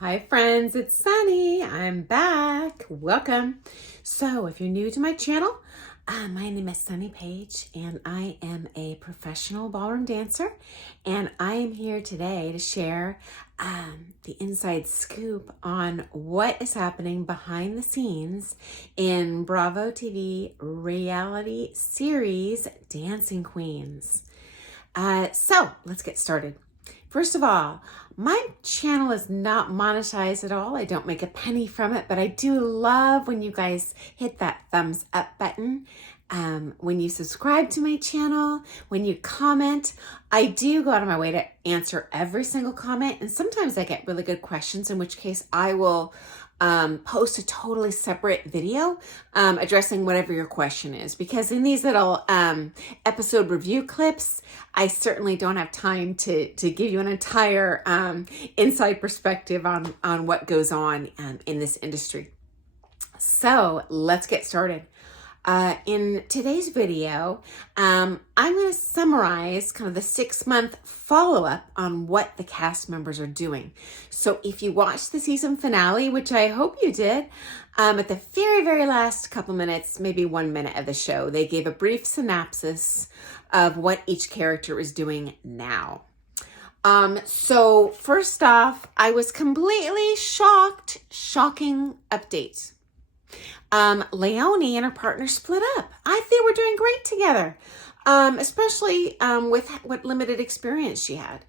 Hi friends, it's Sunny. I'm back. Welcome. So if you're new to my channel, my name is Sunny Page and I am a professional ballroom dancer, and I am here today to share the inside scoop on what is happening behind the scenes in Bravo TV reality series Dancing Queens. So let's get started. First of all, my channel is not monetized at all. I don't make a penny from it, but I do love when you guys hit that thumbs up button. When you subscribe to my channel, when you comment. I do go out of my way to answer every single comment, and sometimes I get really good questions, in which case I will post a totally separate video addressing whatever your question is, because in these little episode review clips, I certainly don't have time to give you an entire inside perspective on what goes on in this industry. So let's get started. In today's video, I'm going to summarize kind of the 6-month follow-up on what the cast members are doing. So if you watched the season finale, which I hope you did, at the very, very last couple minutes, maybe 1 minute of the show, they gave a brief synopsis of what each character is doing now. So first off, I was completely shocking update. Leone and her partner split up. I think they were doing great together, especially with what limited experience she had.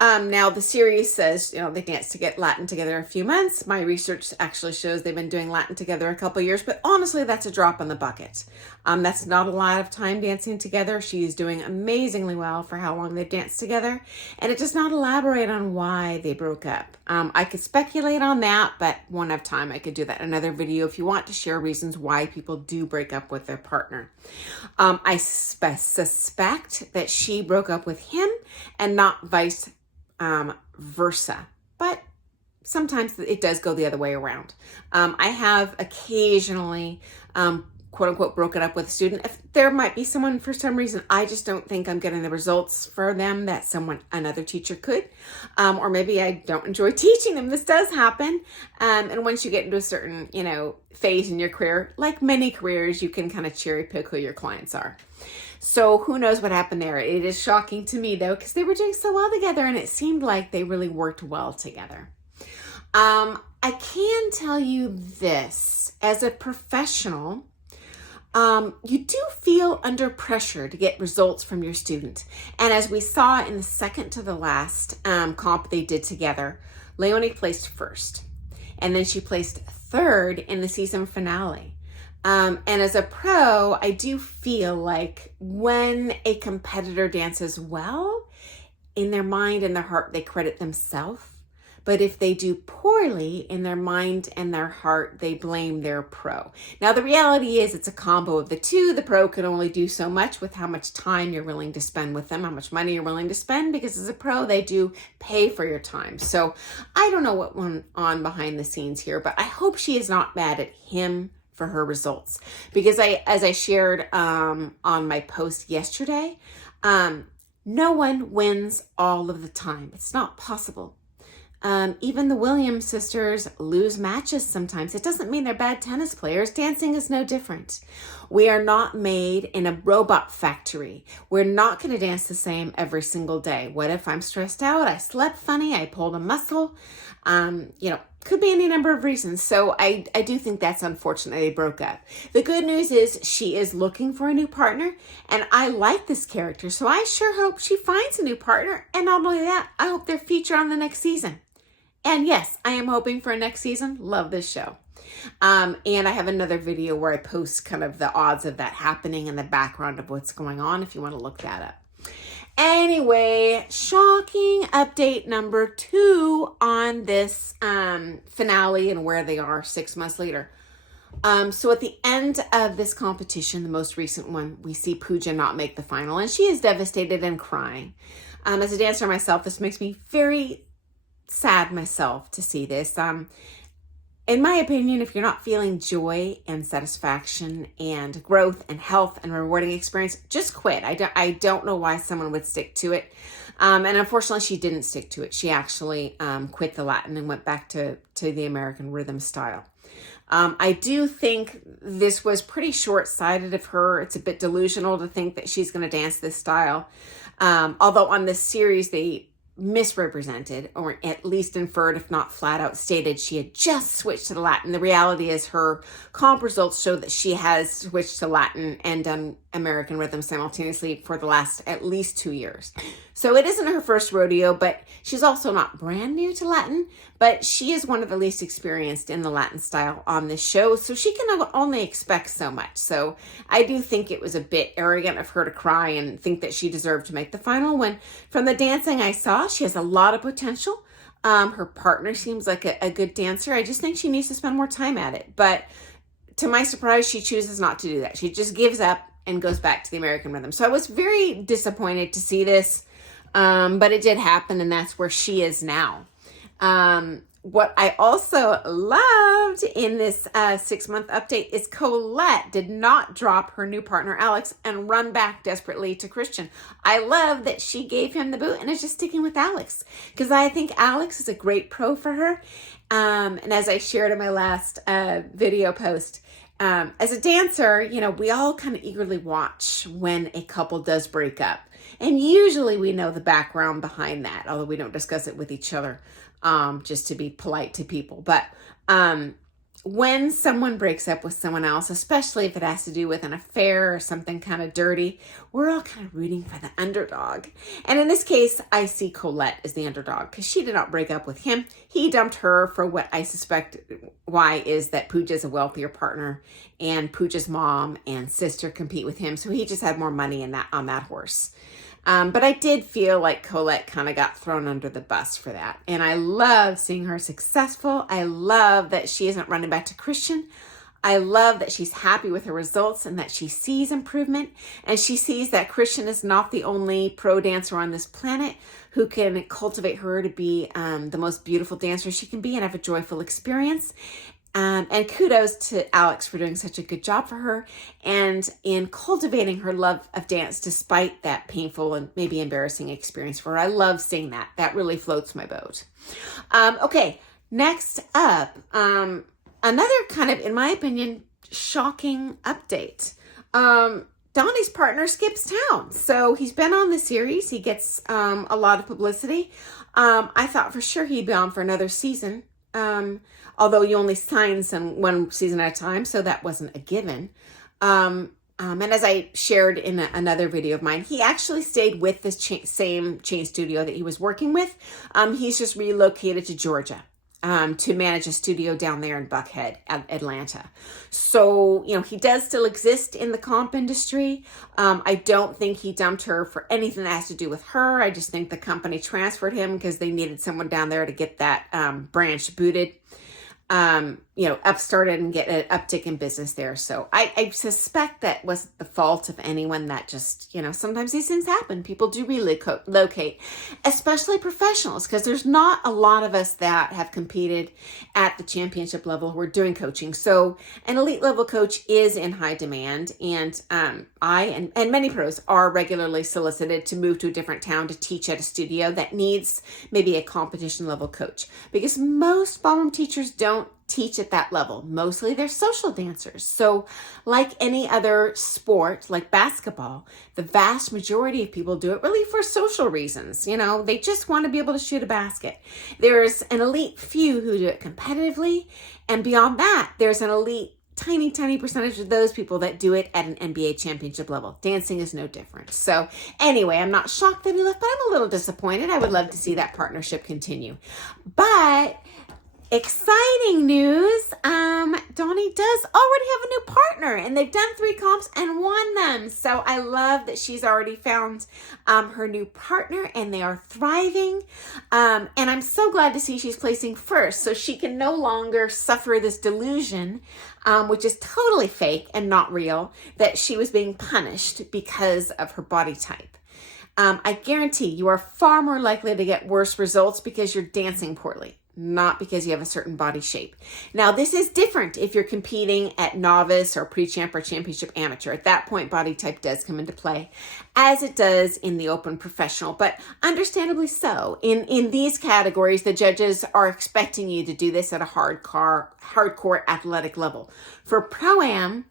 Now the series says, they danced to get Latin together a few months. My research actually shows they've been doing Latin together a couple years, but honestly, that's a drop in the bucket. That's not a lot of time dancing together. She's doing amazingly well for how long they've danced together, and it does not elaborate on why they broke up. I could speculate on that, but won't have time. I could do that in another video if you want to share reasons why people do break up with their partner. I suspect that she broke up with him and not vice versa, but sometimes it does go the other way around. I have occasionally quote unquote broken up with a student. If there might be someone, for some reason I just don't think I'm getting the results for them that another teacher could, or maybe I don't enjoy teaching them. This does happen, and once you get into a certain phase in your career, like many careers, you can kind of cherry pick who your clients are. So who knows what happened there. It is shocking to me though, because they were doing so well together and it seemed like they really worked well together. I can tell you this, as a professional, you do feel under pressure to get results from your student. And as we saw in the second to the last comp they did together, Leone placed first, and then she placed third in the season finale. And as a pro, I do feel like when a competitor dances well, in their mind and their heart, they credit themselves. But if they do poorly, in their mind and their heart, they blame their pro. Now, the reality is it's a combo of the two. The pro can only do so much with how much time you're willing to spend with them, how much money you're willing to spend, because as a pro, they do pay for your time. So I don't know what went on behind the scenes here, but I hope she is not mad at him for her results, because as I shared on my post yesterday, no one wins all of the time. It's not possible. Even the Williams sisters lose matches sometimes. It doesn't mean they're bad tennis players. Dancing is no different. We are not made in a robot factory. We're not going to dance the same every single day. What if I'm stressed out? I slept funny. I pulled a muscle. Could be any number of reasons. So I do think that's unfortunate they broke up. The good news is she is looking for a new partner, and I like this character. So I sure hope she finds a new partner. And not only that, I hope they're featured on the next season. And yes, I am hoping for a next season. Love this show. And I have another video where I post kind of the odds of that happening and the background of what's going on if you want to look that up. Anyway, shocking update number 2 on this finale and where they are 6 months later. So at the end of this competition, the most recent one, we see Puja not make the final, and she is devastated and crying. As a dancer myself, this makes me very sad myself to see this. In my opinion, if you're not feeling joy and satisfaction and growth and health and rewarding experience, just quit. I don't know why someone would stick to it. And unfortunately, she didn't stick to it. She actually quit the Latin and went back to the American rhythm style. I do think this was pretty short-sighted of her. It's a bit delusional to think that she's going to dance this style. Although on this series, they misrepresented, or at least inferred, if not flat out stated, she had just switched to the Latin. The reality is her comp results show that she has switched to Latin and done American rhythm simultaneously for the last at least 2 years. So it isn't her first rodeo, but she's also not brand new to Latin, but she is one of the least experienced in the Latin style on this show, so she can only expect so much. So I do think it was a bit arrogant of her to cry and think that she deserved to make the final, when from the dancing I saw, she has a lot of potential. Her partner seems like a good dancer. I just think she needs to spend more time at it. But to my surprise, she chooses not to do that. She just gives up and goes back to the American rhythm. So I was very disappointed to see this, but it did happen, and that's where she is now. What I also loved in this 6-month update is Colette did not drop her new partner, Alex, and run back desperately to Christian. I love that she gave him the boot and is just sticking with Alex, because I think Alex is a great pro for her. And as I shared in my last video post, as a dancer, you know, we all kind of eagerly watch when a couple does break up. And usually we know the background behind that, although we don't discuss it with each other, just to be polite to people. But when someone breaks up with someone else, especially if it has to do with an affair or something kind of dirty, we're all kind of rooting for the underdog. And in this case, I see Colette as the underdog, because she did not break up with him. He dumped her for what I suspect why is that Puja is a wealthier partner, and Puja's mom and sister compete with him. So he just had more money on that horse. But I did feel like Colette kind of got thrown under the bus for that. And I love seeing her successful. I love that she isn't running back to Christian. I love that she's happy with her results and that she sees improvement. And she sees that Christian is not the only pro dancer on this planet who can cultivate her to be the most beautiful dancer she can be and have a joyful experience. And kudos to Alex for doing such a good job for her and in cultivating her love of dance despite that painful and maybe embarrassing experience for her. I love seeing that. That really floats my boat. Okay, next up, another kind of, in my opinion, shocking update. Donnie's partner skips town. So he's been on the series. He gets a lot of publicity. I thought for sure he'd be on for another season. Although you only sign one season at a time, so that wasn't a given. And as I shared in another video of mine, he actually stayed with this same chain studio that he was working with. He's just relocated to Georgia to manage a studio down there in Buckhead, Atlanta. So, you know, he does still exist in the comp industry. I don't think he dumped her for anything that has to do with her. I just think the company transferred him because they needed someone down there to get that branch booted. Upstarted and get an uptick in business there. So I suspect that wasn't the fault of anyone. That just, sometimes these things happen. People do relocate, especially professionals, because there's not a lot of us that have competed at the championship level who are doing coaching. So an elite level coach is in high demand. And I and many pros are regularly solicited to move to a different town to teach at a studio that needs maybe a competition level coach, because most ballroom teachers don't teach at that level. Mostly they're social dancers. So like any other sport, like basketball, the vast majority of people do it really for social reasons. They just want to be able to shoot a basket. There's an elite few who do it competitively. And beyond that, there's an elite tiny percentage of those people that do it at an NBA championship level. Dancing is no different. So anyway, I'm not shocked that he left, but I'm a little disappointed. I would love to see that partnership continue. But exciting news, Donnie does already have a new partner, and they've done 3 comps and won them. So I love that she's already found her new partner, and they are thriving. And I'm so glad to see she's placing first, so she can no longer suffer this delusion, which is totally fake and not real, that she was being punished because of her body type. I guarantee you are far more likely to get worse results because you're dancing poorly. not because you have a certain body shape. Now, this is different if you're competing at novice or pre-champ or championship amateur. At that point, body type does come into play, as it does in the open professional, but understandably so. In these categories, the judges are expecting you to do this at a hardcore athletic level. For Pro-Am,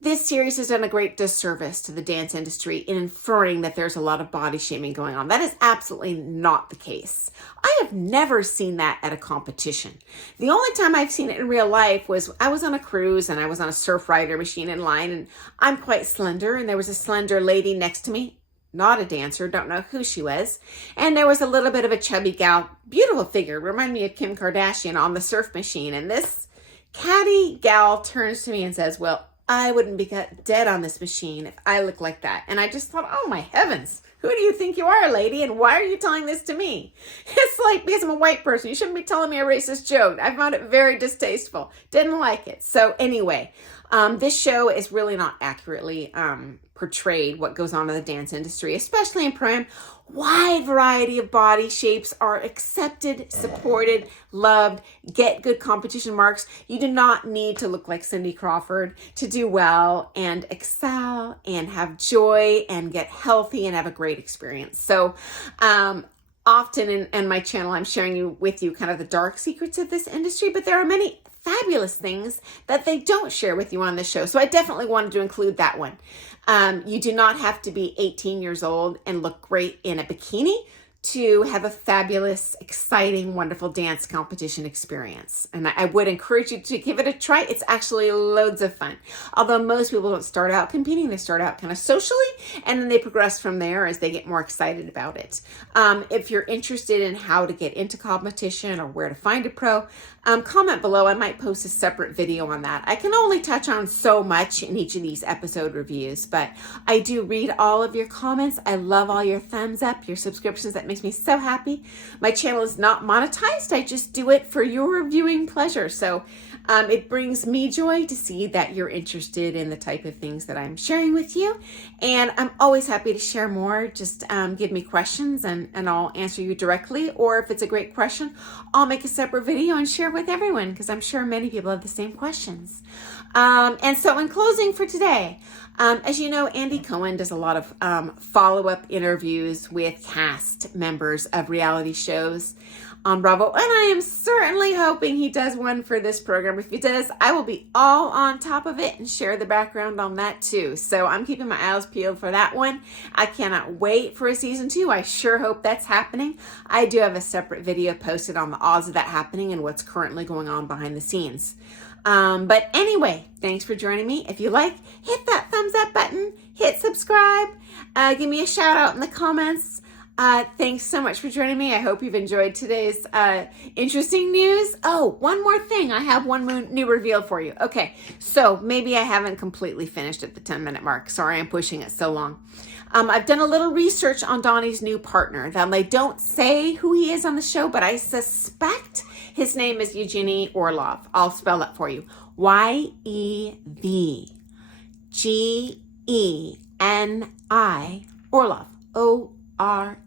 this series has done a great disservice to the dance industry in inferring that there's a lot of body shaming going on. That is absolutely not the case. I have never seen that at a competition. The only time I've seen it in real life was I was on a cruise and I was on a surf rider machine in line, and I'm quite slender, and there was a slender lady next to me, not a dancer, don't know who she was, and there was a little bit of a chubby gal, beautiful figure, remind me of Kim Kardashian on the surf machine, and this catty gal turns to me and says, well, I wouldn't be dead on this machine if I looked like that. And I just thought, oh my heavens, who do you think you are, lady? And why are you telling this to me? It's like, because I'm a white person, you shouldn't be telling me a racist joke. I found it very distasteful. Didn't like it. So anyway, this show is really not accurately portrayed what goes on in the dance industry, especially in Pro-Am. Wide variety of body shapes are accepted, supported, loved, get good competition marks. You do not need to look like Cindy Crawford to do well and excel and have joy and get healthy and have a great experience. So often in my channel, I'm sharing with you kind of the dark secrets of this industry, but there are many fabulous things that they don't share with you on the show. So I definitely wanted to include that one. You do not have to be 18 years old and look great in a bikini to have a fabulous, exciting, wonderful dance competition experience. And I would encourage you to give it a try. It's actually loads of fun. Although most people don't start out competing, they start out kind of socially, and then they progress from there as they get more excited about it. If you're interested in how to get into competition or where to find a pro, comment below. I might post a separate video on that. I can only touch on so much in each of these episode reviews, but I do read all of your comments. I love all your thumbs up, your subscriptions. That makes me so happy. My channel is not monetized. I just do it for your viewing pleasure. So it brings me joy to see that you're interested in the type of things that I'm sharing with you. And I'm always happy to share more. Just give me questions and I'll answer you directly. Or if it's a great question, I'll make a separate video and share with everyone, because I'm sure many people have the same questions. And so in closing for today, as you know, Andy Cohen does a lot of follow-up interviews with cast members of reality shows on Bravo, and I am certainly hoping he does one for this program. If he does, I will be all on top of it and share the background on that too. So I'm keeping my eyes peeled for that one. I cannot wait for a season 2. I sure hope that's happening. I do have a separate video posted on the odds of that happening and what's currently going on behind the scenes. But anyway, thanks for joining me. If you like, hit that thumbs up button, hit subscribe, give me a shout out in the comments. Thanks so much for joining me. I hope you've enjoyed today's interesting news. Oh, one more thing. I have one new reveal for you. Okay, so maybe I haven't completely finished at the 10-minute mark. Sorry, I'm pushing it so long. I've done a little research on Donnie's new partner. They don't say who he is on the show, but I suspect his name is Evgeny Orlov. I'll spell that for you. Y-E-V-G-E-N-I Orlov. O-R-L-O-V.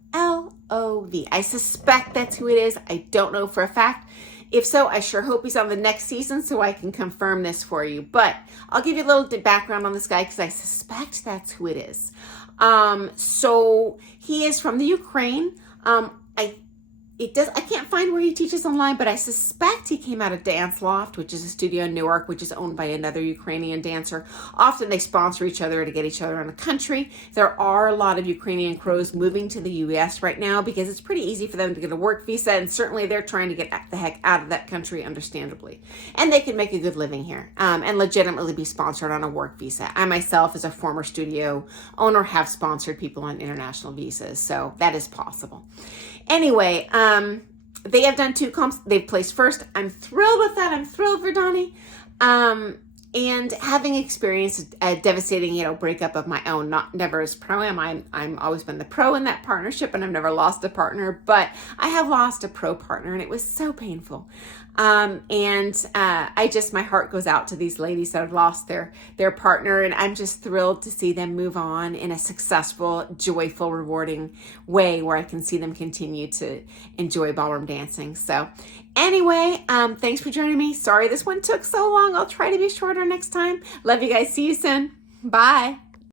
I suspect that's who it is. I don't know for a fact. If so, I sure hope he's on the next season so I can confirm this for you. But I'll give you a little background on this guy because I suspect that's who it is. So he is from the Ukraine. I can't find where he teaches online, but I suspect he came out of Dance Loft, which is a studio in Newark, which is owned by another Ukrainian dancer. Often they sponsor each other to get each other in the country. There are a lot of Ukrainian crows moving to the U.S. right now because it's pretty easy for them to get a work visa, and certainly they're trying to get the heck out of that country, understandably. And they can make a good living here and legitimately be sponsored on a work visa. I myself, as a former studio owner, have sponsored people on international visas, so that is possible. Anyway, they have done 2 comps. They've placed first. I'm thrilled with that. I'm thrilled for Donnie. And having experienced a devastating, breakup of my own, never as pro-am, I'm always been the pro in that partnership, and I've never lost a partner, but I have lost a pro partner, and it was so painful. My heart goes out to these ladies that have lost their partner, and I'm just thrilled to see them move on in a successful, joyful, rewarding way where I can see them continue to enjoy ballroom dancing. So anyway, thanks for joining me. Sorry this one took so long. I'll try to be shorter next time. Love you guys. See you soon. Bye.